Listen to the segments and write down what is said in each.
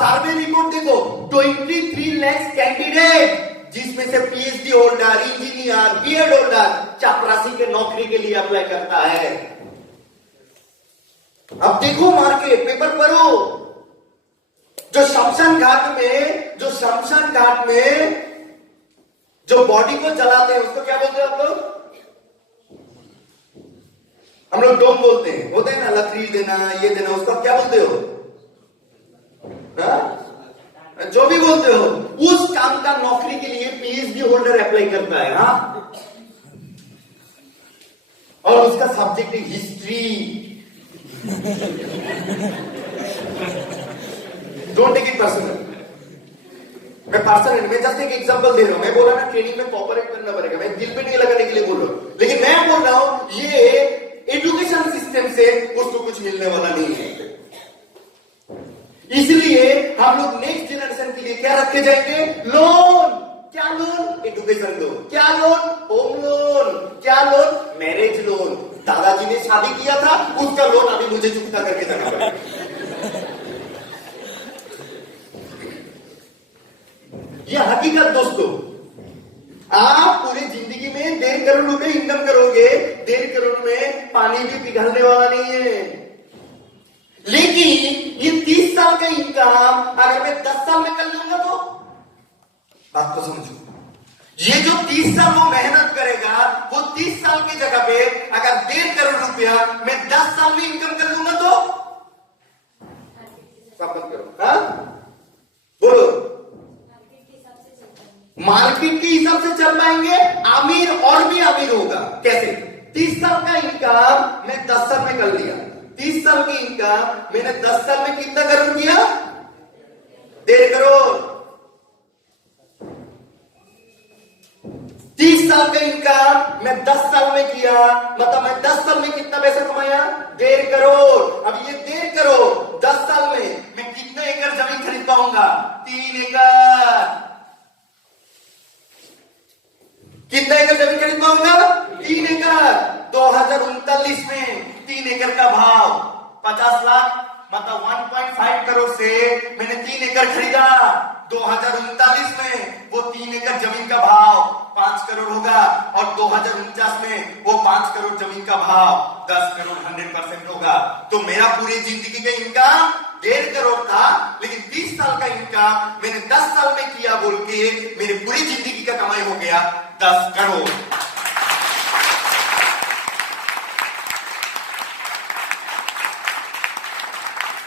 Survey report देखो, 23 lakh candidate, जिसमें से PhD holder, engineer, BEd holder चपरासी के नौकरी के लिए अप्लाई करता है। अब देखो मार्केट, पेपर पढ़ो। जो शमशान घाट में जो बॉडी को जलाते हैं उसको क्या बोलते हैं आप लोग? हम लोग डोम बोलते हैं, होते हैं ना, लकड़ी देना, ये देना, उसको क्या बोलते हो? जो भी बोलते हो, उस काम का नौकरी के लिए पीएचडी होल्डर अप्लाई करता है। हाँ, और उसका सब्जेक्ट है history. Don't take it personal. मैं जस्ट एक एग्जांपल दे रहा हूं। मैं बोला ना ट्रेनिंग में कॉपरेट करना पड़ेगा, मैं दिल पे नहीं लगाने के लिए बोल रहा हूं, लेकिन मैं बोल रहा हूं ये एजुकेशन सिस्टम से उसको कुछ मिलने वाला नहीं है। इसलिए हम लोग नेक्स्ट जनरेशन के लिए क्या रखे जाएंगे? लोन। क्या लोन? Education loan. क्या लोन? Home loan. क्या लोन? Marriage loan. दादाजी ने शादी किया था, उसका लोन अभी मुझे चुकता करके जाना पड़ेगा। यह हकीकत दोस्तों। आप पूरी जिंदगी में 1.5 करोड़ रुपए इनकम करोगे, 1.5 करोड़ में पानी भी पिघलने वाला नहीं है। लेकिन ये 30 साल का इनकम अगर मैं 10 साल में कर लूंगा तो, बात को समझो, ये जो 30 साल वो मेहनत करेगा, वो 30 साल की जगह पे अगर 1.5 करोड़ रुपया मैं 10 साल में इनकम कर लूंगा तो, सब मत करो। हाँ बोलो। मार्केट के हिसाब से चल पाएंगे, अमीर और भी अमीर होगा। कैसे? 30 साल का इनकम मैं 10 साल में कर लिया। 30 साल की इनकम मैंने 10 साल में कितना करोड़ किया? 1.5 करोड़। 30 साल का इनकम मैं 10 साल में किया, मतलब मैं 10 साल में कितना पैसा कमाया? 1.5 करोड़। अब ये 1.5 करोड़ 10 साल में मैं कितना एकड़ जमीन खरीद पाऊंगा? 3 एकड़। कितना एकड़ जमीन खरीद पाऊंगा? 3 एकड़। 2039 में 3 एकड़ का भाव 50 लाख, मतलब 1.5 करोड़ से मैंने 3 एकड़ खरीदा। 2039 में वो 3 एकड़ जमीन का भाव 5 करोड़ होगा, और 2049 में वो 5 करोड़ जमीन का भाव 10 करोड़ 100% होगा। तो मेरा पूरी जिंदगी का इनकम 1.5 करोड़ था, लेकिन 30 साल का इनकम मैंने 10 साल में किया बोल के मेरी पूरी जिंदगी का कमाई हो गया 10 करोड़।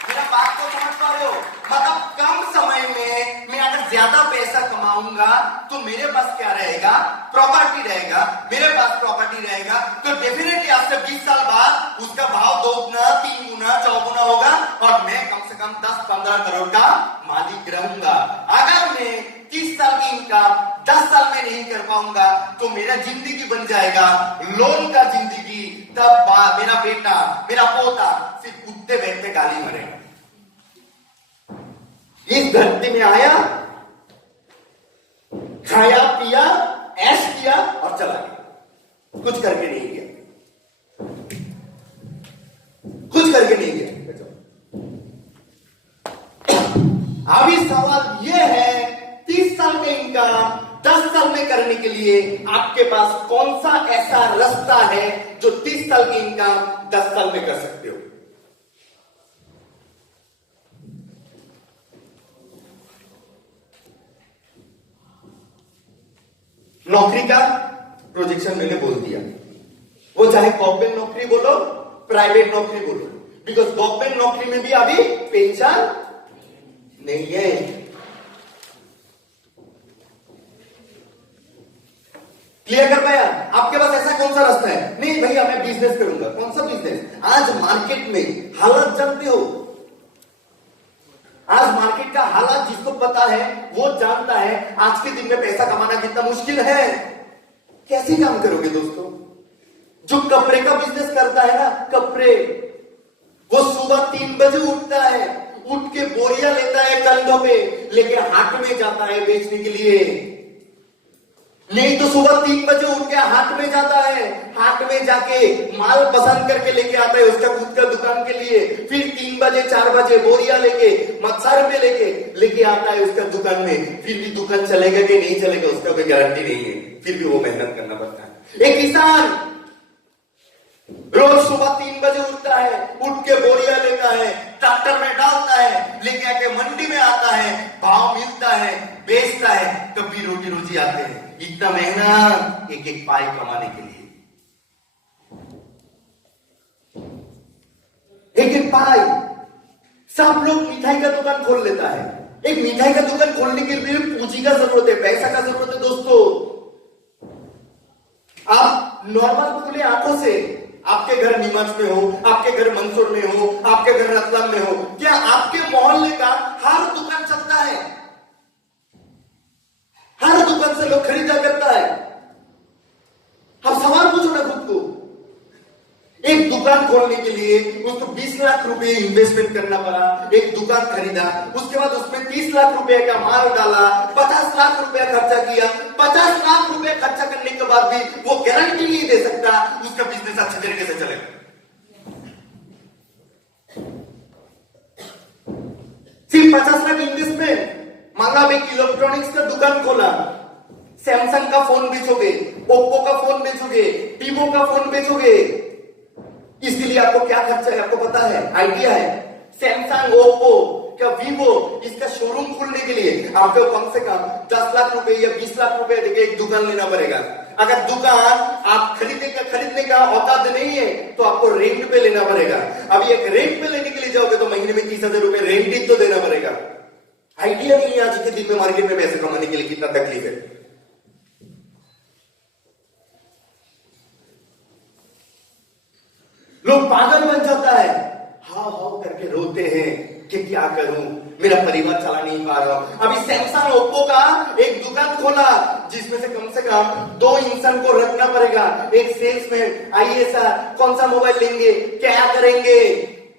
मेरा बात को समझ पा रहे हो? मतलब कम समय में मैं अगर ज्यादा पैसा कमाऊंगा तो मेरे पास क्या रहेगा? प्रॉपर्टी रहेगा। मेरे पास प्रॉपर्टी रहेगा तो डेफिनेटली आज से 20 साल बाद उसका भाव 2 गुना, 3 गुना, 4 गुना होगा, और मैं कम से कम 10-15 करोड़ का मालिक रहूंगा। अगर मैं 30 साल की इनकम 10 साल में नहीं कर पाऊंगा तो मेरा जिंदगी बन जाएगा लोन का जिंदगी। तब मेरा बेटा, मेरा पोता सिर्फ कुत्ते बैठते गाली मरेगा। इस धरती में आया, खाया पिया, ऐश किया और चला गया, कुछ करके नहीं गया, कुछ करके नहीं गया। अभी सवाल यह है, 30 साल में इनकम 10 साल में करने के लिए आपके पास कौन सा ऐसा रास्ता है जो 30 साल की इनकम 10 साल में कर सकते हो? नौकरी का प्रोजेक्शन मैंने बोल दिया, वो चाहे गवर्नमेंट नौकरी बोलो, प्राइवेट नौकरी बोलो, बिकॉज गवर्नमेंट नौकरी में भी अभी पेंशन नहीं है। क्लियर कर पाया? आपके पास ऐसा कौन सा रास्ता है? नहीं भैया मैं बिजनेस करूंगा। कौन सा बिजनेस? आज मार्केट में हालत जानते हो? आज मार्केट का हालात जिसको पता है वो जानता है आज के दिन में पैसा कमाना कितना मुश्किल है। कैसे काम करोगे दोस्तों? जो कपड़े का बिजनेस करता है ना, कपड़े, वो सुबह 3 बजे उठता है, उठ के बोरिया लेता है कंधों पे, लेके हाट में जाता है बेचने के लिए। नहीं तो सुबह 3 बजे उठ के हाट में जाता है, हाट में जाके माल पसंद करके लेके आता है उसका खुद का दुकान के लिए। फिर 3 बजे 4 बजे बोरिया लेके मत्सर में लेके लेके आता है उसका दुकान में, फिर भी दुकान चलेगा कि नहीं चलेगा उसका कोई गारंटी नहीं है, फिर भी वो मेहनत करना पड़ता है। एक किसान रोज सुबह 3 बजे उठता है, उठ के बोरिया लेता है, ट्रैक्टर में डालता है, लेके आके मंडी में आता है, भाव मिलता है, बेचता है, तब भी रोटी रोजी आते हैं। इतना मेहनत एक एक पाई कमाने के लिए, एक एक पाई। सब लोग मिठाई का दुकान खोल लेता है। एक मिठाई का दुकान खोलने के लिए पूंजी का जरूरत है, पैसा का जरूरत है दोस्तों। आप नॉर्मल खुले आंखों से आपके घर नीमच में हो, आपके घर मंसूर में हो, आपके घर रतलाम में हो, क्या आपके मोहल्ले का हर दुकान चलता है? हर दुकान से लोग खरीदा करता है? आप सवाल पूछो ना खुद को। एक दुकान खोलने के लिए उसको 20 लाख रुपए इन्वेस्टमेंट करना पड़ा, एक दुकान खरीदा, उसके बाद उसमें 30 लाख रुपए का माल डाला, 50 लाख रुपया खर्चा किया। 50 लाख रुपए खर्चा करने के बाद भी वो गारंटी नहीं दे सकता उसका बिजनेस अच्छे तरीके से चलेगा। सिर्फ 50 लाख इन्वेस्टमेंट मांगा, एक इलेक्ट्रॉनिक्स का दुकान खोला, सैमसंग का फोन बेचोगे, ओप्पो का फोन बेचोगे, वीवो का फोन बेचोगे, इसके लिए आपको क्या खर्चा है आपको पता है, आइडिया है? सैमसंग, ओप्पो क्या वीवो, इसका शोरूम खोलने के लिए आपको कम से कम 10 लाख रुपए या 20 लाख रुपए देके एक दुकान लेना पड़ेगा। अगर दुकान आप खरीदने का औकात नहीं है तो आपको रेंट पे लेना पड़ेगा। अभी एक रेंट पे लेने के लिए जाओगे तो महीने में 30,000 रुपए रेंट ही तो देना पड़ेगा। आइडिया नहीं है आज के दिन में मार्केट में पैसे कमाने के लिए कितना तकलीफ है। लोग पागल बन जाता है, हाव हाव करके रोते हैं कि क्या करूं, मेरा परिवार चला नहीं पा रहा हूं। अभी सैमसंग, ओप्पो का एक दुकान खोला जिसमें से कम 2 इंसान को रखना पड़ेगा। एक सेल्समैन, आइए सर कौन सा मोबाइल लेंगे, क्या करेंगे,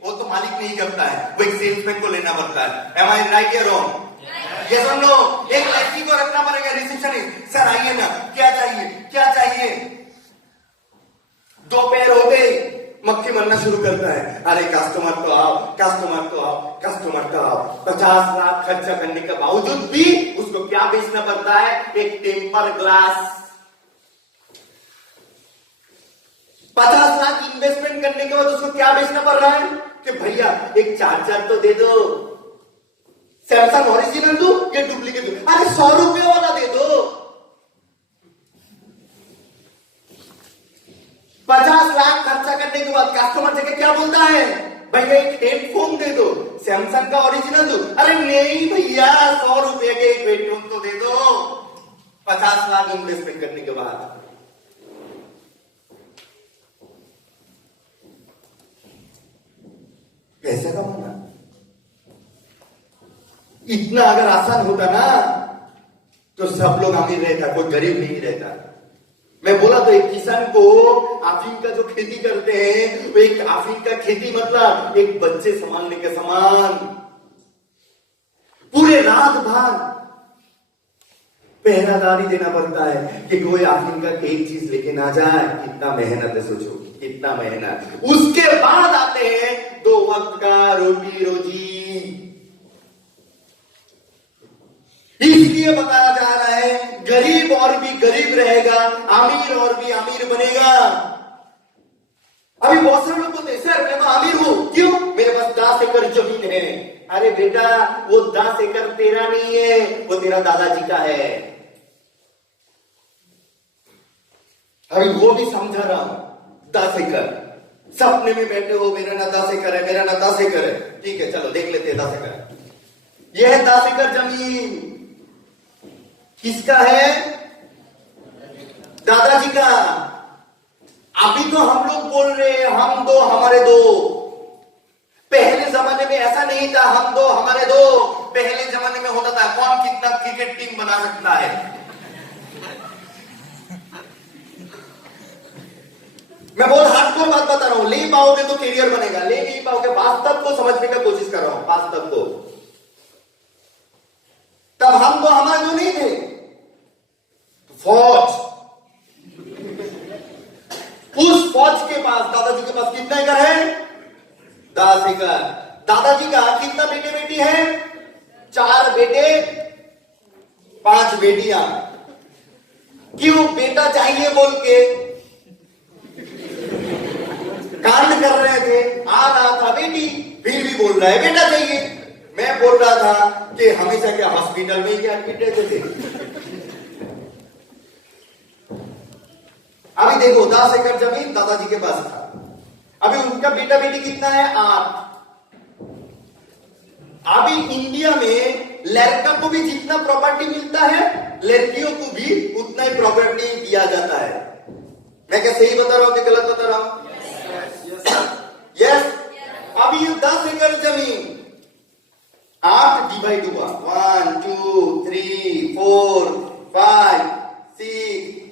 वो तो मालिक नहीं करता है, वो एक सेल्समैन को लेना पड़ता है। Am I right or wrong? Yes or no? एक लड़की को रखना पड़ेगा, रिसेप्शनिस्ट, सर आइए ना, क्या चाहिए क्या चाहिए। 2 पैर हो गए, मक्खी मरना शुरू करता है, अरे कस्टमर तो आओ, कस्टमर तो आओ, कस्टमर तो आओ। 50 लाख खर्चा करने के बावजूद भी उसको क्या बेचना पड़ता है, एक टेम्पर ग्लास। 50 लाख इन्वेस्टमेंट करने के बाद उसको क्या बेचना पड़ रहा है कि भैया एक चार्जर तो दे दो, सैमसंग ओरिजिनल दो या डुप्लीकेट दो, अरे 100 रुपये वाला दे दो। 50 लाख खर्चा करने के बाद कस्टमर जगह क्या बोलता है, भैया एक हेडफोन दे दो, सैमसंग का ओरिजिनल दो, अरे नहीं भैया 100 रुपये के एक हेडफोन तो दे दो। 50 लाख इन्वेस्टमेंट करने के बाद पैसे कमाना इतना अगर आसान होता ना तो सब लोग अमीर रहता, कोई गरीब नहीं रहता। मैं बोला तो एक किसान को अफीम का जो खेती करते हैं वो एक अफीम का खेती मतलब एक बच्चे संभालने के समान, पूरे रात भर पहरादारी देना पड़ता है कि कोई अफीम का एक चीज लेके ना जाए। कितना मेहनत है, सोचो कितना मेहनत। उसके बाद आते हैं 2 वक्त का रोटी रोजी। इसलिए बताया जा रहा है गरीब और भी गरीब रहेगा, अमीर और भी अमीर बनेगा। अभी बहुत सारे लोग बोलते हैं सर मैं तो अमीर हूं, क्यों, मेरे पास 10 एकड़ जमीन है। अरे बेटा वो 10 एकड़ तेरा नहीं है, वो तेरा दादाजी का है। अभी वो भी समझा रहा हूं, 10 एकड़ सपने में बैठे हो, मेरा ना 10 एकड़ है, मेरा ना 10 एकड़ है, ठीक है चलो देख लेते हैं 10 एकड़। यह है 10 एकड़ जमीन किसका है, दादाजी का। अभी तो हम लोग बोल रहे हैं हम दो हमारे दो, पहले जमाने में ऐसा नहीं था हम दो हमारे दो। पहले जमाने में होता था कौन कितना क्रिकेट टीम बना सकता है। मैं बहुत हार्डकोर बात बता रहा हूं, ले पाओगे तो करियर बनेगा, ले नहीं पाओगे वास्तव को समझने का कोशिश कर रहा हूं, वास्तव को। तब हम दो हमारे दो नहीं थे, फौज, उस फौज के पास दादाजी के पास कितना एकड़ है, 10 एकड़। दादाजी का कितना बेटे बेटी है, 4 4 बेटे 5 बेटियां। क्यों? बेटा चाहिए बोल के कांड कर रहे थे, आ रहा था बेटी, फिर भी बोल रहा है बेटा चाहिए। मैं बोल रहा था कि हमेशा क्या हॉस्पिटल में क्या एडमिट रहते थे। अभी देखो 10 एकड़ जमीन दादाजी के पास था, अभी उनका बेटा बेटी कितना है? 8। अभी इंडिया में लड़का को भी जितना प्रॉपर्टी मिलता है लड़कियों को भी उतना ही प्रॉपर्टी दिया जाता है। मैं क्या सही बता रहा हूं कि गलत बता रहा हूं? यस। अभी ये 10 एकड़ जमीन 8 डिवाइड हुआ, 1 2 3 4 5 6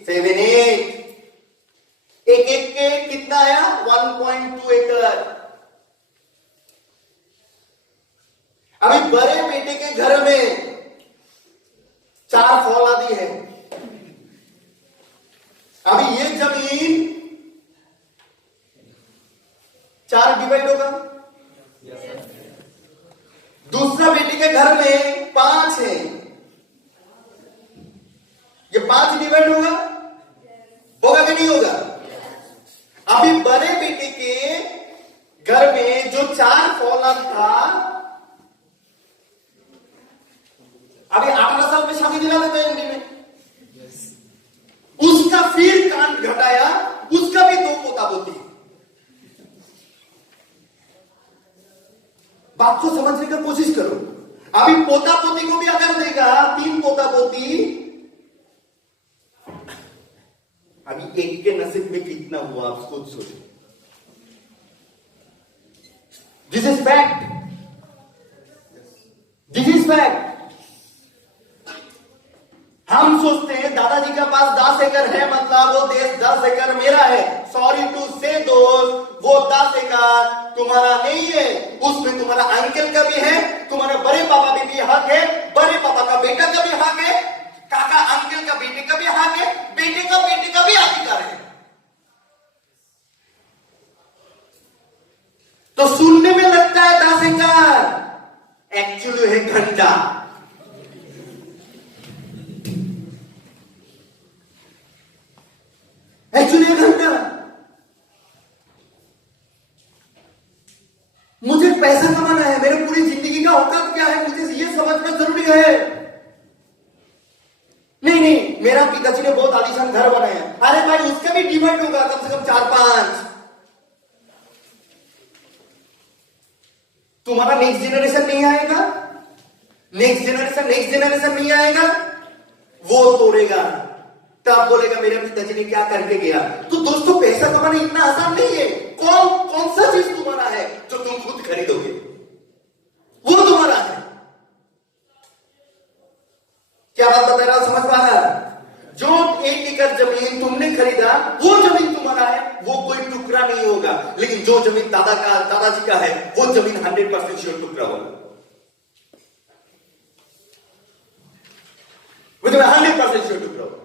7 8, एक एक के कितना आया? 1.2 एकड़। अभी बड़े बेटे के घर में 4 फौलादी है। अभी ये जमीन 4 डिवाइड होगा। दूसरा बेटे के घर में 5 है, ये 5 डिवाइड होगा, होगा कि नहीं होगा? अभी बड़े बेटे के घर में जो 4 फौलाद था, अभी 18 साल में शादी दिला देते हैं इंडिया में। उसका फिर कांड घटाया, उसका भी 2 पोता पोती। बात को समझने की कोशिश करो। अभी पोता पोती को भी अगर देगा 3 पोता पोती, अभी एक के नसीब में कितना हुआ आप खुद सोचो। This is fact, this is fact. हम सोचते हैं दादाजी के पास 10 एकड़ है मतलब वो देश 10 एकड़ मेरा है। सॉरी टू से दोस्त, वो 10 एकड़ तुम्हारा नहीं है, उसमें तुम्हारा अंकल का भी है, तुम्हारे बड़े पापा भी हक है, बड़े पापा का बेटा का भी हक है, काका अंकल का बेटे का भी हक है, बेटे का भी अधिकार है। तो सुनने में लगता है 10 एकड़, एक्चुअली है घंटा। एक्चुअली घंटा। मुझे पैसा कमाना है, मेरे पूरी जिंदगी का औकात क्या है मुझे ये समझना जरूरी है। नहीं, मेरा पिताजी ने बहुत आलीशान घर बनाया, अरे भाई उसका भी डिमांड होगा कम से कम 4-5। तुम्हारा नेक्स्ट जेनरेशन नहीं आएगा, नेक्स्ट जेनरेशन नहीं आएगा, वो तोड़ेगा, तब बोलेगा मेरे पिताजी ने क्या करके गया। तो दोस्तों पैसा कमाना इतना आसान नहीं है। कौन सा चीज तुम्हारा है जो तुम खुद खरीदोगे? वो तुम्हारा है। क्या बात बता रहा हूं, समझ पा रहा? जो 1 एकड़ जमीन तुमने खरीदा वो जमीन तुम्हारा है, वो कोई टुकड़ा नहीं होगा। लेकिन जो जमीन दादाजी का है वो जमीन 100% श्योर टुकड़ा होगा। वो जमीन 100% श्योर टुकड़ा होगा।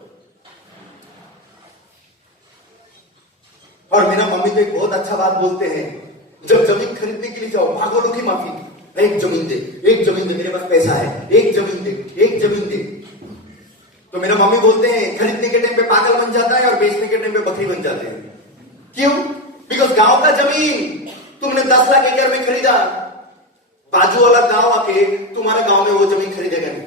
और मेरा मम्मी तो एक बहुत अच्छा बात बोलते हैं, जब जमीन खरीदने के लिए जाओ भागो लो की माफी, एक जमीन दे मेरे पास पैसा है, एक जमीन दे। तो मेरा मम्मी बोलते हैं खरीदने के टाइम पे पागल बन जाता है और बेचने के टाइम पे बकरी बन जाते हैं। क्यों? बिकॉज गांव का जमीन तुमने 10 लाख एकड़ में खरीदा, बाजू वाला गांव आके तुम्हारे गांव में वो जमीन खरीदेगा नहीं।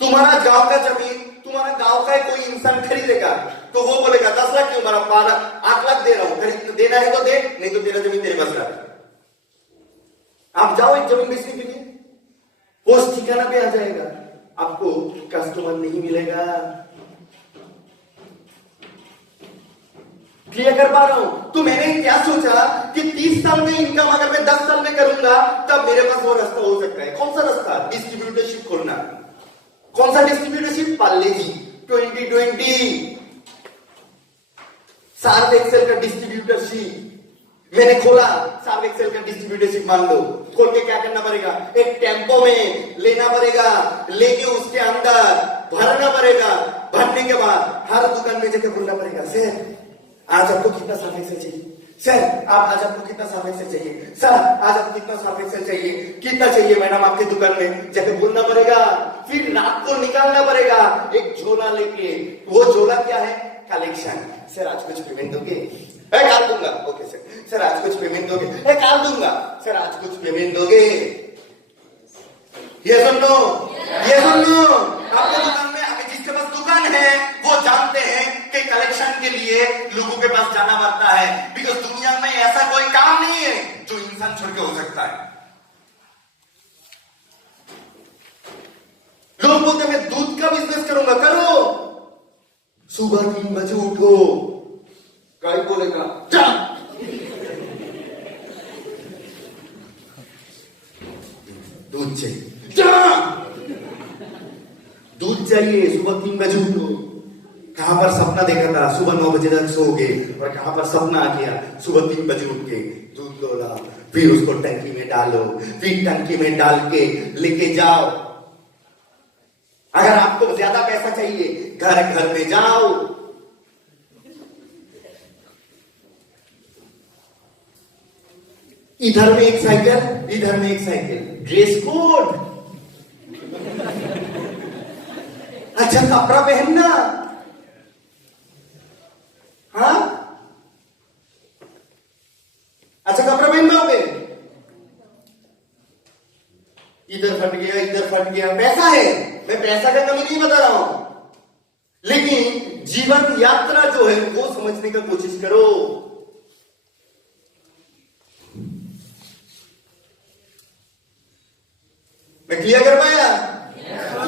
तुम्हारा गांव का जमीन तुम्हारा गांव का कोई इंसान खरीदेगा तो वो बोलेगा 10 लाख क्यों, 8 लाख दे रहा हूं, खरीद देना है तो दे, नहीं तो तेरा जमीन तेरे पास रहा। आप जाओ एक जमीन बेचने के लिए, पोस्ट ठिकाना पे आ जाएगा, आपको कस्टमर नहीं मिलेगा। क्लियर कर पा रहा हूं? तो मैंने क्या सोचा कि 30 साल में इनकम अगर मैं 10 साल में करूंगा तब मेरे पास वो रास्ता हो सकता है। कौन सा रास्ता? डिस्ट्रीब्यूटरशिप खोलना। कौन सा डिस्ट्रीब्यूटरशिप? पार्ले-जी 2020 सार्व एक्सेल का डिस्ट्रीब्यूटरशिप मैंने खोला। सार्व एक्सेल का डिस्ट्रीब्यूटरशिप मान लो, खोल के क्या करना पड़ेगा? एक टेम्पो में लेना पड़ेगा, लेके उसके अंदर भरना पड़ेगा, भरने के बाद हर दुकान में जाके बोलना पड़ेगा सर आज आपको कितना सार्व एक्सेल चाहिए, सर आप आज आपको कितना साफ एक्सेल चाहिए? सर आज आपको कितना साफ एक्सेल चाहिए? कितना चाहिए मैडम आपकी दुकान में? जाके बोलना पड़ेगा, फिर रात को निकालना पड़ेगा एक झोला लेके। वो झोला क्या है? कलेक्शन। सर आज कुछ पेमेंट दोगे? काल दूंगा। Okay sir. सर आज कुछ पेमेंट दोगे? काल दूंगा। सर आज कुछ पेमेंट दोगे? ये सुनो, ये सुनो। आपके दुकान में आगे जिसके पास दुकान है वो जानते हैं कि कलेक्शन के लिए लोगों के पास जाना पड़ता है, बिकॉज दुनिया में ऐसा कोई काम नहीं है जो इंसान छोड़ के हो सकता है। लोग बोलते मैं दूध का बिजनेस करूंगा, करो। सुबह 3 बजे उठो, गाय बोलेगा जा। दूध चाहिए, जा। दूध चाहिए, सुबह 3 बजे उठो। कहां पर सपना देखा था सुबह 9 बजे तक सो गए, और कहां पर सपना आ गया सुबह 3 बजे उठ के दूध लो ला, फिर उसको टंकी में डालो, फिर टंकी में डाल के लेके जाओ। अगर आपको ज्यादा पैसा चाहिए घर घर में जाओ। इधर में एक साइकिल, इधर में एक साइकिल, ड्रेस कोड। अच्छा कपड़ा पहनना, हाँ अच्छा कपड़ा पहन पाओगे? इधर फट गया, इधर फट गया। पैसा है, मैं पैसा का कमी नहीं बता रहा हूं, लेकिन जीवन यात्रा जो है वो समझने का कोशिश करो। मैं क्लियर कर पाया?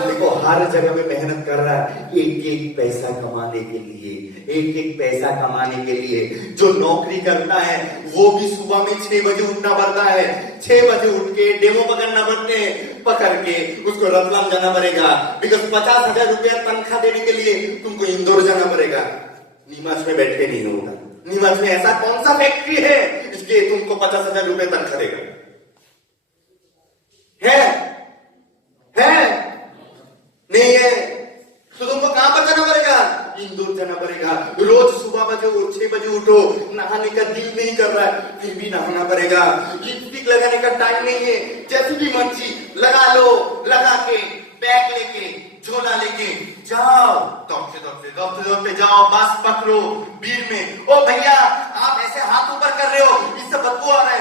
देखो हर जगह में मेहनत कर रहा है एक एक पैसा कमाने के लिए, एक एक पैसा कमाने के लिए। जो नौकरी करता है वो भी सुबह में 6 बजे उठना पड़ता है। 6 बजे उठ के डेमो पकड़ना पड़ते हैं, पकड़ के उसको रतलाम जाना पड़ेगा, बिकॉज 50,000 रुपया तनख्वाह देने के लिए तुमको इंदौर जाना पड़ेगा। नीमच में बैठ के नहीं होगा। नीमच में ऐसा कौन सा फैक्ट्री है इसके तुमको 50,000 रुपया तनख्वाह देगा? है नहीं है? तो तुमको कहां पर जाना पड़ेगा? इंदौर जाना पड़ेगा। रोज सुबह 6 बजे उठो, नहाने का दिल नहीं कर रहा है फिर भी नहाना पड़ेगा। लिपस्टिक लगाने का टाइम नहीं है, जैसी भी मर्जी लगा लो, लगा के बैग लेके झोला लेके जाओ, दौड़ते जाओ, बस पकड़ो भीड़ में। ओ भैया आप ऐसे हाथ ऊपर कर रहे हो, इससे बदबू आ रहा है,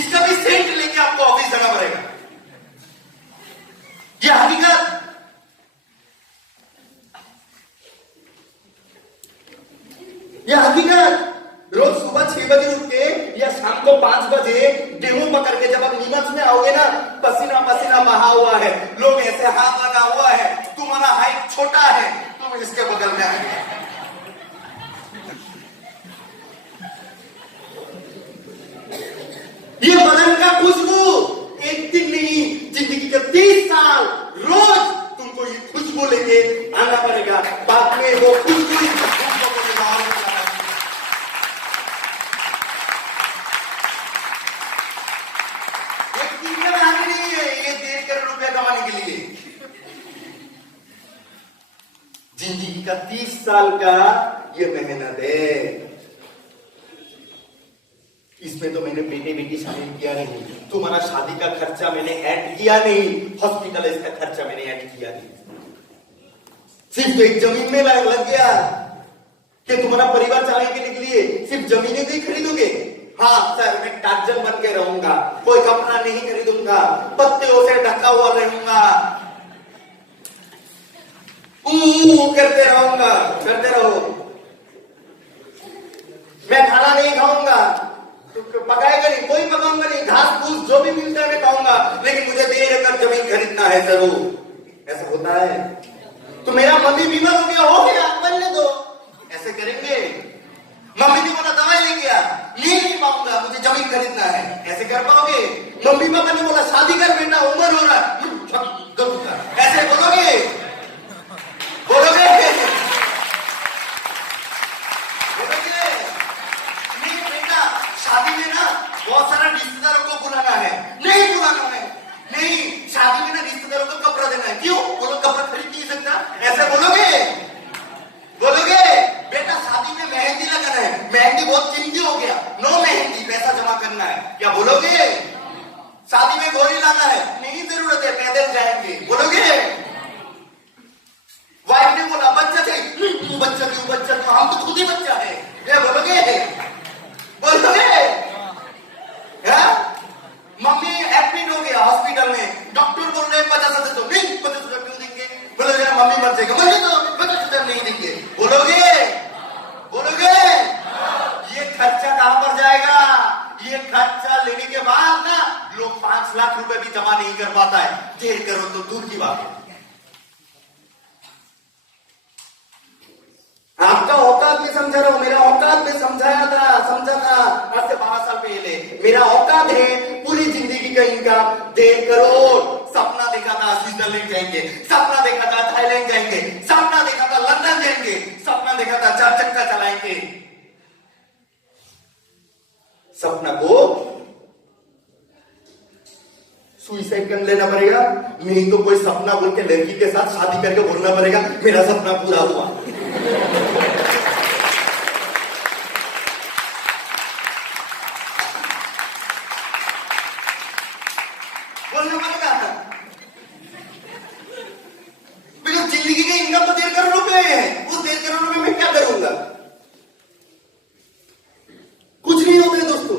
इसका भी सेंट लेके आपको ऑफिस जाना पड़ेगा। ये हकीकत। यह हकीकत। रोज सुबह 6 बजे उठ के या शाम को 5 बजे गेहूं पकड़ के जब आप नीमच में आओगे ना, पसीना पसीना बहा हुआ है, लोग ऐसे हाथ लगा हुआ है, तुम्हारा हाइट छोटा है, तुम इसके बगल में आए। ये बदन का खुशबू एक दिन नहीं, जिंदगी का 30 साल रोज तुमको ये खुशबू लेके आना पड़ेगा। बाद में वो खुशबू कमाने के लिए। जिंदगी का 30 साल का ये मेहनत है। इसमें तो मैंने बेटी शामिल किया नहीं, तुम्हारा शादी का खर्चा मैंने ऐड किया नहीं, हॉस्पिटल इसका खर्चा मैंने ऐड किया नहीं। सिर्फ एक जमीन में लग गया कि तुम्हारा परिवार चलाने के लिए सिर्फ जमीनें नहीं खरीदोगे। हाँ सर मैं टार्जन बन के रहूंगा, कोई कपड़ा नहीं खरीदूंगा, पत्तियों से ढका हुआ रहूंगा, करते रहूंगा, करते रहो। मैं खाना नहीं खाऊंगा, पकाएगा नहीं, कोई पकाऊंगा नहीं, घास फूस जो भी मिलता है मैं खाऊंगा, लेकिन मुझे 1.5 एकड़ जमीन खरीदना है जरूर। ऐसा होता है? तो मेरा मम्मी बीमार हो गया बनने दो, ऐसे करेंगे? मम्मी ने बोला दवाई लेके आ, नहीं पाऊंगा, मुझे जमीन खरीदना है, ऐसे कर पाओगे? मम्मी पापा ने बोला शादी कर बेटा, उम्र हो रहा है, ऐसे बोलोगे? बोलोगे? नहीं बेटा, शादी में ना बहुत सारा रिश्तेदारों को बुलाना है, नहीं बुलाना है, नहीं शादी में ना रिश्तेदारों को कपड़ा देना है, क्यों? वो लोग कपड़ा खरीद नहीं सकता, ऐसे बोलोगे? बोलोगे? बेटा शादी में मेहंदी लगाना है, मेहंदी बहुत कीमती हो गया, नो बोलोगे? वाइफ ने बोला बच्चा चाहिए, तू बच्चा क्यों, बच्चा क्यों, हम तो खुद ही बच्चा है, ये बोलोगे? बोलोगे? मम्मी एडमिट हो गया हॉस्पिटल में, डॉक्टर बोल रहे हैं 50,000 तो नहीं, 50,000 क्यों देंगे? बोलोगे ना मम्मी मर जाएगा, मर तो 50,000 नहीं देंगे, बोलोगे? बोलोगे? ये खर्चा कहां पर जाएगा? ये खर्चा लेने के बाद ना लोग 5 लाख रुपए भी जमा नहीं कर पाता है, 1.5 करोड़ तो दूर की बात है। आपका औकात में समझा रहा हूं, मेरा औकात में समझा था आज से 12 साल पहले। मेरा औकात है पूरी जिंदगी का इनकम 1.5 करोड़। सपना देखा था स्विट्जरलैंड जाएंगे, सपना देखा था थाईलैंड जाएंगे, सपना देखा था लंदन जाएंगे, सपना देखा था 4 चक्का चलाएंगे। सपना को सुइसाइड कर लेना पड़ेगा, नहीं तो कोई सपना बोल के लड़की के साथ शादी करके बोलना पड़ेगा मेरा सपना पूरा हुआ। बोलना पड़ेगा बिकॉज़ जिंदगी के इनकम तो 1.5 करोड़ रुपए है, उस 1.5 करोड़ रुपए में क्या करूंगा? कुछ नहीं होता है दोस्तों।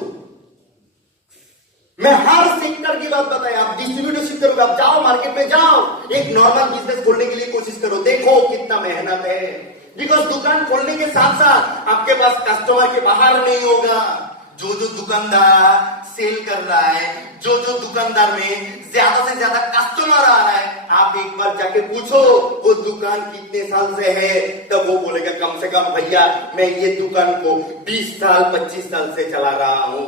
मैं हर सेक्टर की बात बताया, आप डिस्ट्रीब्यूटरशिप करोगे, आप जाओ मार्केट में जाओ, एक नॉर्मल बिजनेस खोलने के लिए कोशिश करो, देखो कितना मेहनत है। बिकॉज दुकान खोलने के साथ साथ आपके पास कस्टमर के बाहर नहीं होगा। जो दुकानदार सेल कर रहा है, जो दुकानदार में ज्यादा से ज्यादा कस्टमर आ रहा है, आप एक बार जाके पूछो वो दुकान कितने साल से है, तब वो बोलेगा कम से कम भैया मैं ये दुकान को 20 साल 25 साल से चला रहा हूं।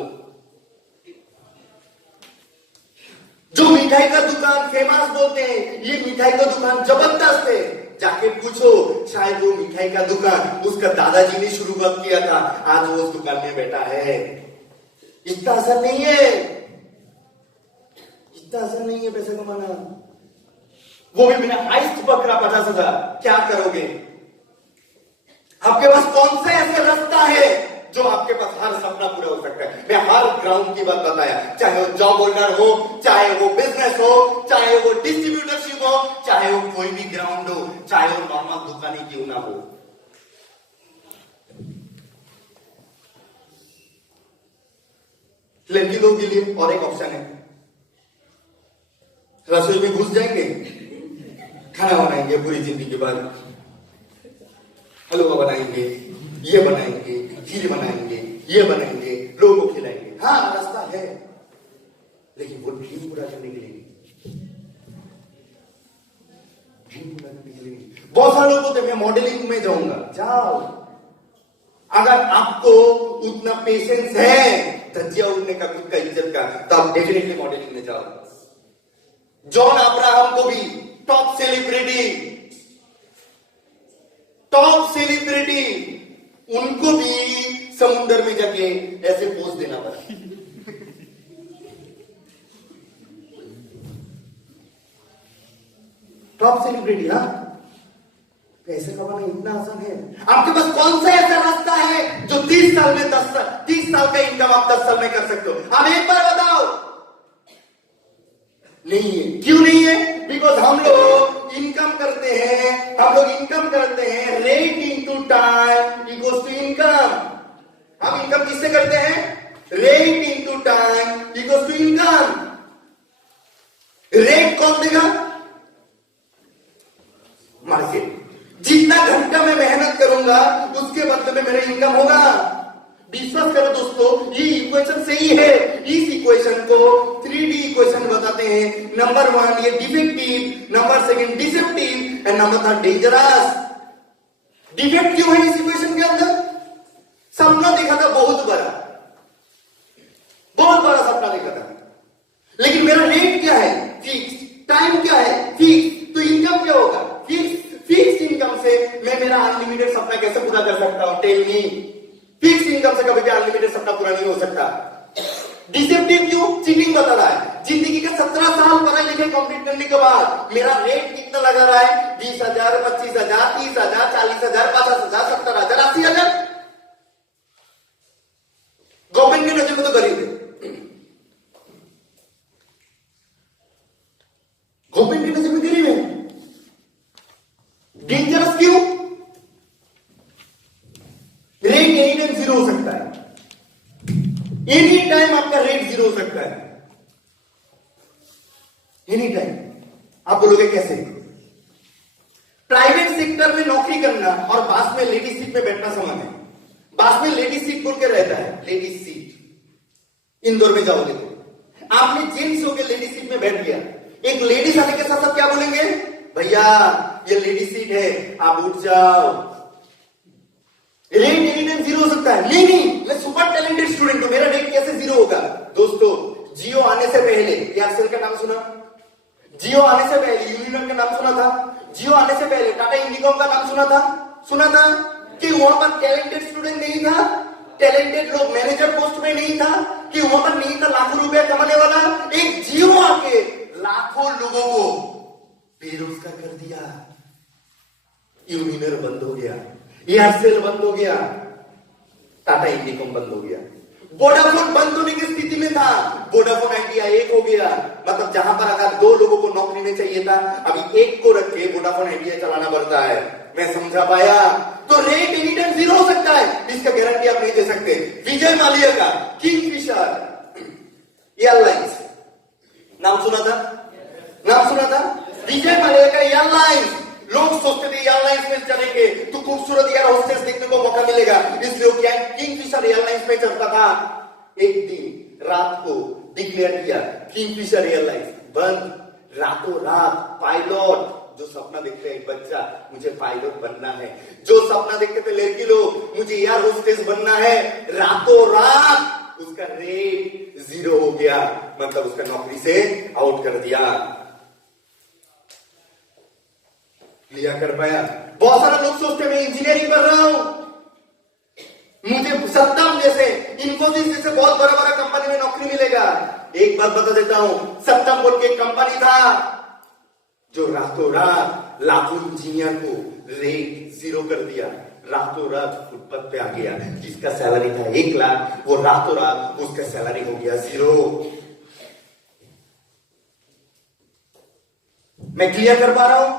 जो मिठाई का दुकान फेमस बोलते हैं, ये मिठाई का दुकान जबरदस्त है, जाके पूछो शायद वो मिठाई का दुकान उसका दादाजी ने शुरुआत किया था, आज वो उस दुकान में बैठा है। इतना आसान नहीं है, इतना आसान नहीं है पैसा कमाना, वो भी बिना हाइस्ट पकड़ा 50,000। क्या करोगे? आपके पास कौन सा ऐसा रास्ता है जो आपके पास हर सपना पूरा हो सकता है? मैं हर ग्राउंड की बात बताया, चाहे वो जॉब होल्डर हो, चाहे वो बिजनेस हो, चाहे वो डिस्ट्रीब्यूटरशिप हो, चाहे वो कोई भी ग्राउंड हो, चाहे वो नॉर्मल दुकान ही क्यों ना हो। लड़की लोगों के लिए और एक ऑप्शन है, रसोई में घुस जाएंगे, खाना बनाएंगे पूरी जिंदगी भर, हलवा बनाएंगे, ये बनाएंगे, खीर बनाएंगे, ये बनाएंगे, लोगों को खिलाएंगे। हाँ रास्ता है, लेकिन वो ड्रीम पूरा करने के लिए, ड्रीम पूरा करने के लिए बहुत सारे लोग होते हैं मैं मॉडलिंग में जाऊंगा, जाओ। अगर आपको उतना पेशेंस है धज्जिया उड़ने का, खुद का इज्जत का, तो आप डेफिनेटली मॉडलिंग में जाओ। जॉन अब्राहम को भी टॉप सेलिब्रिटी उनको भी समुद्र में जाके ऐसे पोज देना पड़ा। टॉप सेलिब्रिटी, हाँ पैसे कमाना इतना आसान है। आपके पास कौन सा ऐसा रास्ता है जो 30 साल में 30 साल का इनकम आप 10 साल में कर सकते हो? आप एक बार बताओ। नहीं है। क्यों नहीं है? बिकॉज हम लोग इनकम करते हैं rate into time equals to income. हम इनकम किससे करते हैं? Rate into time equals to income. Rate कौन देगा? मार्केट। जितना घंटा मैं मेहनत करूंगा उसके बदले में मेरा इनकम होगा। विश्वास करो दोस्तों, ये इक्वेशन सही है। इस इक्वेशन को 3D इक्वेशन बताते हैं। नंबर 1 ये defective, number 2 deceptive and number 3 dangerous. Defect क्यों है इस इक्वेशन के अंदर? सपना देखा था बहुत बड़ा सपना देखा था, लेकिन मेरा रेट क्या है? फिक्स। टाइम क्या है? फिक्स। तो इनकम क्या होगा? फिक्स इनकम से मैं मेरा अनलिमिटेड सपना कैसे पूरा कर सकता हूं? Tell me. फिक्स इनकम से कभी भी अनलिमिटेड सपना पूरा नहीं हो सकता। डिसेप्टिव क्यों? चीटिंग बता रहा है। जिंदगी के 17 साल पढ़ाई लिखाई कंप्लीट करने के बाद मेरा रेट कितना लगा रहा है? 20,000, 25,000, 30,000, 40,000, 50,000, 70,000, 80,000। गवर्नमेंट की नजर में तो गरीब है। ओपन कैटेगरी में गरीब है। डेंजरस क्यों? रेट एनी टाइम जीरो हो सकता है, एनी टाइम आपका रेट जीरो हो सकता है, एनी टाइम। आप बोलोगे कैसे? प्राइवेट सेक्टर में नौकरी करना और बास में लेडीज सीट में बैठना समान है। बास में लेडीज सीट बोल के रहता है, लेडीज सीट। इंदौर में जाओगे तो आपने जेंट्स होकर लेडीज सीट में बैठ गया, एक लेडीज आने के साथ साथ क्या बोलेंगे? भैया ये लेडीज सीट है, आप उठ जाओ। रेट एनी टाइम जीरो हो सकता है। नहीं, मैं सुपर टैलेंटेड स्टूडेंट हूं, मेरा रेट कैसे जीरो होगा? दोस्तों, जियो आने से पहले एयरसेल का नाम सुना? जियो आने से पहले यूनिनॉन का नाम सुना था? जियो आने से पहले टाटा इंडिकॉम का नाम सुना था? सुना था कि वहां पर टैलेंटेड स्टूडेंट नहीं था, टैलेंटेड लोग मैनेजर पोस्ट में नहीं था, कि वहां पर नहीं था लाखों रुपया कमाने वाला। एक जियो आके लाखों लोगों को बेरोजगार कर दिया। यूनिनर बंद हो गया, एयरसेल बंद हो गया, टाटा इंडिकॉम बंद हो गया, वोडाफोन बंद होने की स्थिति में था, वोडाफोन आइडिया एक हो गया। मतलब जहां पर अगर दो लोगों को नौकरी में चाहिए था, अभी एक को रख के वोडाफोन आइडिया चलाना पड़ता है। मैं समझा पाया? तो रेट एनी टाइम जीरो हो सकता है, इसका गारंटी आप नहीं दे सकते। विजय माल्या का किंगफिशर एयरलाइंस नाम सुना था? नाम सुना था? विजय माल्या का एयरलाइंस। लोग सोचते थे एयरलाइंस में चलेंगे तो खूबसूरत एयर होस्टेस देखने को मौका मिलेगा, इसलिए क्या किंगफिशर एयरलाइंस में चलता था। एक दिन रात को डिक्लेयर किया किंगफिशर एयरलाइंस बंद। रातों रात पायलट, जो सपना देखते हैं बच्चा मुझे पायलट बनना है, जो सपना देखते थे लड़की लोग मुझे एयर होस्टेस बनना है, रातों रात उसका रेट जीरो हो गया। मतलब उसका नौकरी से आउट कर दिया। लिया कर पाया? बहुत सारे लोग सोचते हैं मैं इंजीनियरिंग कर रहा हूं, मुझे सत्तम जैसे इन्फोसिस जैसे बहुत बड़ा बड़ा कंपनी में नौकरी मिलेगा। एक बात बता देता हूं, सत्तम बोल के एक कंपनी था जो रातों रात लाखों इंजीनियर को रेट जीरो कर दिया। रातों रात फुटपाथ पे आ गया, जिसका सैलरी था 1 लाख, वो रातों रात उसका सैलरी हो गया जीरो। मैं क्लियर कर पा रहा हूं?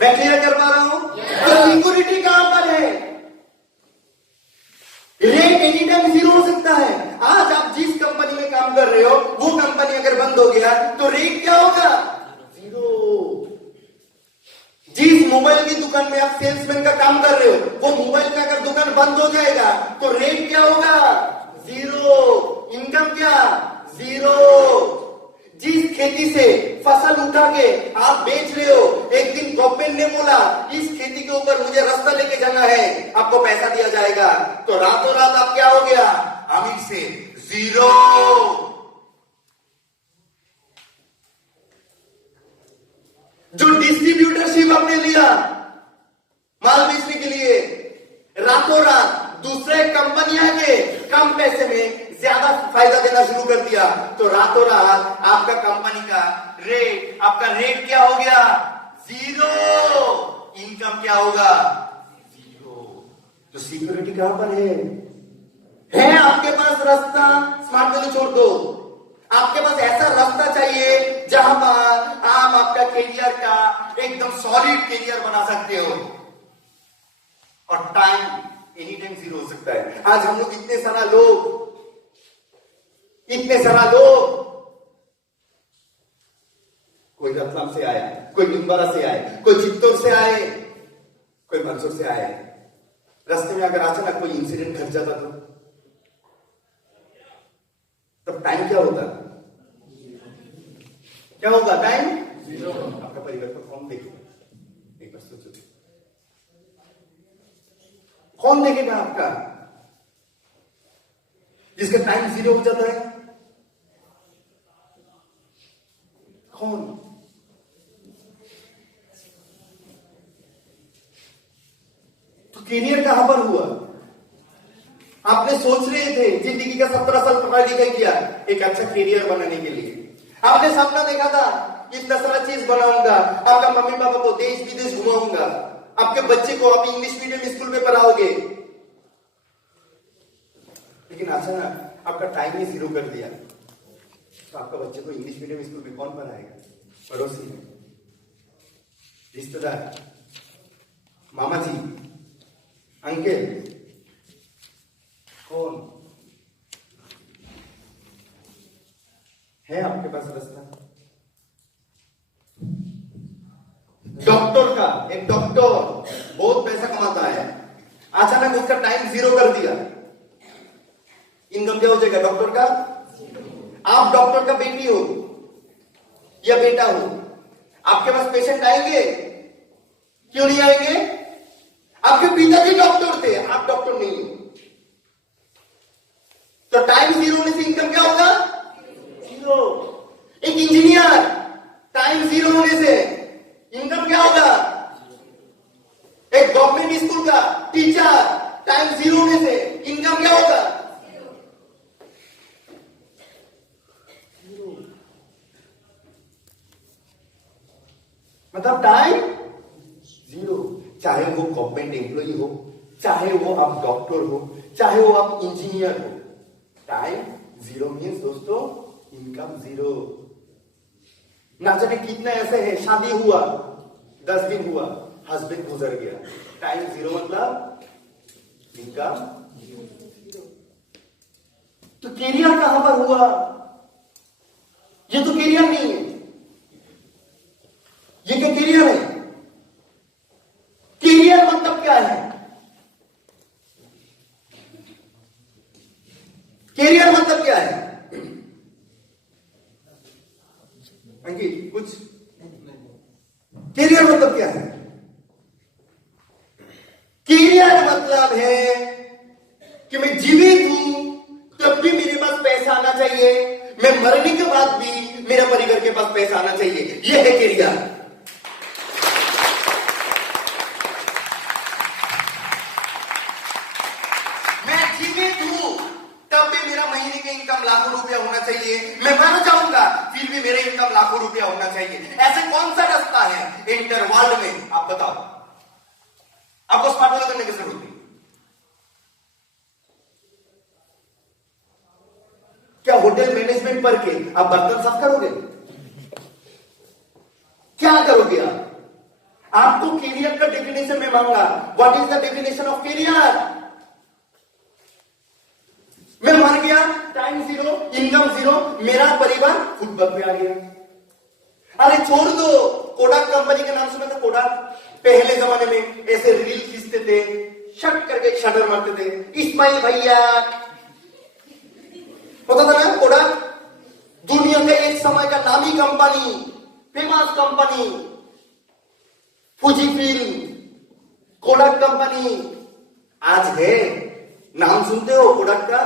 मैं क्लियर कर पा रहा हूं? तो सिक्योरिटी कहां पर है? रेट एनी टाइम जीरो हो सकता है। आज आप जिस कंपनी में काम कर रहे हो, वो कंपनी अगर बंद हो गया तो रेट क्या होगा? जीरो। जिस मोबाइल की दुकान में आप सेल्समैन का काम कर रहे हो, वो मोबाइल का अगर दुकान बंद हो जाएगा तो रेट क्या होगा? जीरो। इनकम क्या? जीरो। जिस खेती से फसल उठा के आप बेच रहे हो, एक दिन गवर्नमेंट ने बोला इस खेती के ऊपर मुझे रास्ता लेके जाना है, आपको पैसा दिया जाएगा, तो रातों रात आप क्या हो गया? अमीर से जीरो। जो डिस्ट्रीब्यूटरशिप आपने लिया माल बेचने के लिए, रातों रात दूसरे कंपनियां के कम पैसे में ज्यादा फायदा देना शुरू कर दिया, तो रातों रात आपका कंपनी का रेट, आपका रेट क्या हो गया? जीरो। इनकम क्या होगा? जीरो। तो सिक्योरिटी कहां पर है आपके पास रास्ता? स्मार्ट वैल्यू छोड़ दो, आपके पास ऐसा रास्ता चाहिए जहां पर आप आपका कैरियर का एकदम सॉलिड कैरियर बना सकते हो, और टाइम एनी टाइम जीरो हो सकता है। आज हम लोग इतने सारा लोग, कोई रतलाम से आया, कोई निम्बारा से आए, कोई चित्तौड़ से आए, कोई मंदसौर से आए। रास्ते में अगर अचानक कोई इंसिडेंट घट जाता तो तब टाइम क्या होता? क्या होगा? Time zero. आपका परिवार को कौन देखेगा? एक बार सोचो, कौन देखेगा आपका जिसका टाइम जीरो हो जाता है? कौन? तो कैरियर कहां पर हुआ? आपने सोच रहे थे जिंदगी का 17 साल पढ़ाई लिखाई किया एक अच्छा कैरियर बनाने के लिए, आपने सपना देखा था इतना सारा चीज बनाऊंगा, आपका मम्मी पापा को देश विदेश घुमाऊंगा, आपके बच्चे को आप इंग्लिश मीडियम स्कूल में पढ़ाओगे, लेकिन अचानक आपका टाइम ही जीरो कर दिया, तो आपका बच्चे को इंग्लिश मीडियम स्कूल में कौन पढ़ाएगा? पड़ोसी, रिश्तेदार, मामा जी, अंकल, कौन है आपके पास रास्ता? डॉक्टर का, एक डॉक्टर बहुत पैसा कमाता है, अचानक उसका टाइम 0 कर दिया, इनकम क्या हो जाएगा डॉक्टर का? आप डॉक्टर का बेटी हो या बेटा हो, आपके पास पेशेंट आएंगे? क्यों नहीं आएंगे? आपके पिताजी डॉक्टर थे, आप डॉक्टर नहीं हो, तो टाइम 0 होने से इनकम क्या होगा? 0। एक इंजीनियर, टाइम 0 होने से इनकम क्या होगा? एक गवर्नमेंट स्कूल का टीचर, टाइम 0 होने से इनकम क्या होगा? मतलब टाइम 0। चाहे वो गवर्नमेंट एम्प्लॉय हो, चाहे वो आप डॉक्टर हो, चाहे वो आप इंजीनियर हो, टाइम 0 मीन्स दोस्तों इनकम 0। ना जाने कितने ऐसे हैं, शादी हुआ 10 दिन हुआ, हस्बैंड गुजर गया, टाइम 0 मतलब इनकम 0। तो कैरियर कहां पर हुआ? ये तो कैरियर नहीं है, ये क्या कैरियर है? कैरियर मतलब क्या है? कैरियर मतलब क्या है? अंकित कुछ? कैरियर मतलब क्या है? कैरियर मतलब है कि मैं जीवित हूं तब भी मेरे पास पैसा आना चाहिए, मैं मरने के बाद भी मेरे परिवार के पास पैसा आना चाहिए, यह है कैरियर। इनकम लाखों रुपया होना चाहिए, मैं मर जाऊंगा फिर भी मेरे इनकम लाखों रुपया होना चाहिए। ऐसे कौन सा रास्ता है इंटर वर्ल्ड में? आप बताओ, आपको स्मार्ट वर्क करने की जरूरत नहीं। क्या होटल मैनेजमेंट पढ़ के आप बर्तन साफ करोगे? क्या करोगे आप? आपको कैरियर का डेफिनेशन में मांगा, what is the definition of career? मैं मर गया, टाइम 0, इनकम 0, मेरा परिवार फुटपाथ पे आ गया। अरे छोड़ दो, कोडाक कंपनी का नाम सुना था? कोडाक पहले जमाने में ऐसे रील खींचते थे, शट करके शटर मारते थे, इस्माइल भैया होता था ना कोडाक। दुनिया का एक समय का नामी company, famous company, फुजी film, कोडाक company आज है, नाम सुनते हो कोडाक का?